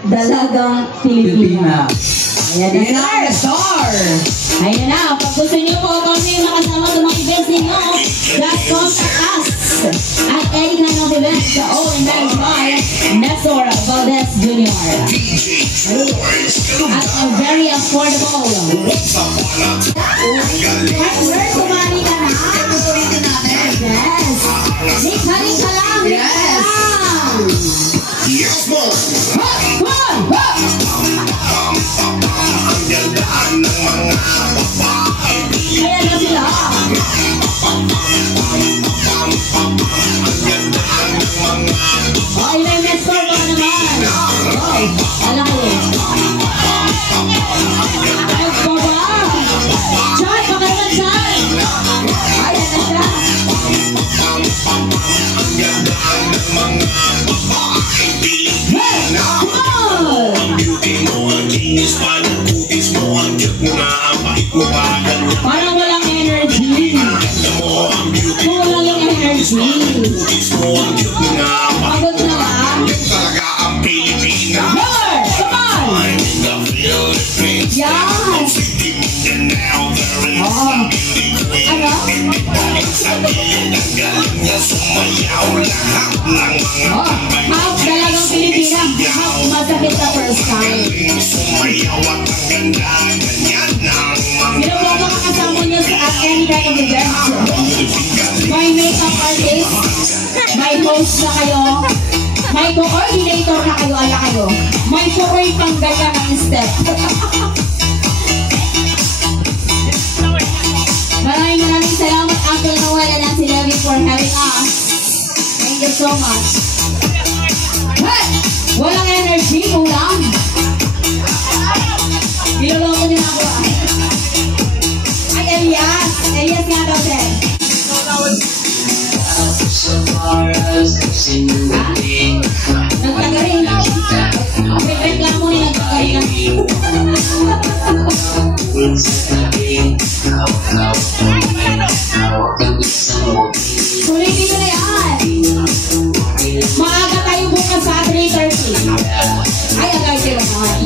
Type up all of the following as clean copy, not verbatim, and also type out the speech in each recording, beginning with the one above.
Dalagang Pilipina. Ayan na, star! Ayan na, pag gusto niyo po kami makasama sa mga events ninyo, just contact us at any kind of event sa ONS by Nestor Valdez Jr. At a very affordable. Where's kumari ka na? Yes! Likali ka lang! Yes! Yes, more! Ayan na sila! Oh, ilay Nestor ba naman? Oh, alam ko eh. Ay, baba! Chan, baka naman Chan! Ayan na siya! Hey! Parang walang energy. Kung walang yung energy. Pagod na lang. More! Come on! Yan! Oh! Ano? Oh! Half dalagang Pilipina. Half masakit sa first time. Sino po mga kasama nyo sa any kind of event? May makeup artist? May host na kayo? May coordinator na kayo? Ala kayo? May puroy pang ganyan ng step? Maraming salamat Uncle Noel and Auntie Levy for having us. Thank you so much. Hey! Walang energy, kulang. Niloloko niyo na ako ah. Ay, Elias! Elias nga daw din. Nagtagarin. Wait lang muna yung nagtagarin. Sulitin nyo na yan. Maaga tayo bukas sa 3:30. Ay, agay sila naman.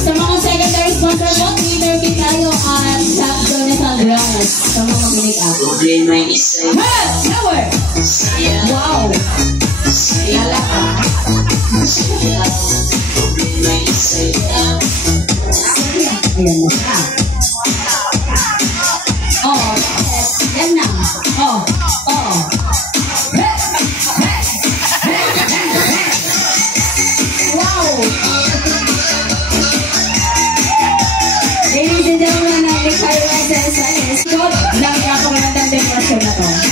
Sa mga secondary sponsor mo, 3:30 tayo at Shop Jonathan Ramos. Sa mga make-up. Hey! Shower! Wow! Lala ka. Ayan na siya. Oh, yan na. Oh, oh. Wow! Ladies and gentlemen, namin kayo sa SIS. Napakagandang dekorasyon na to.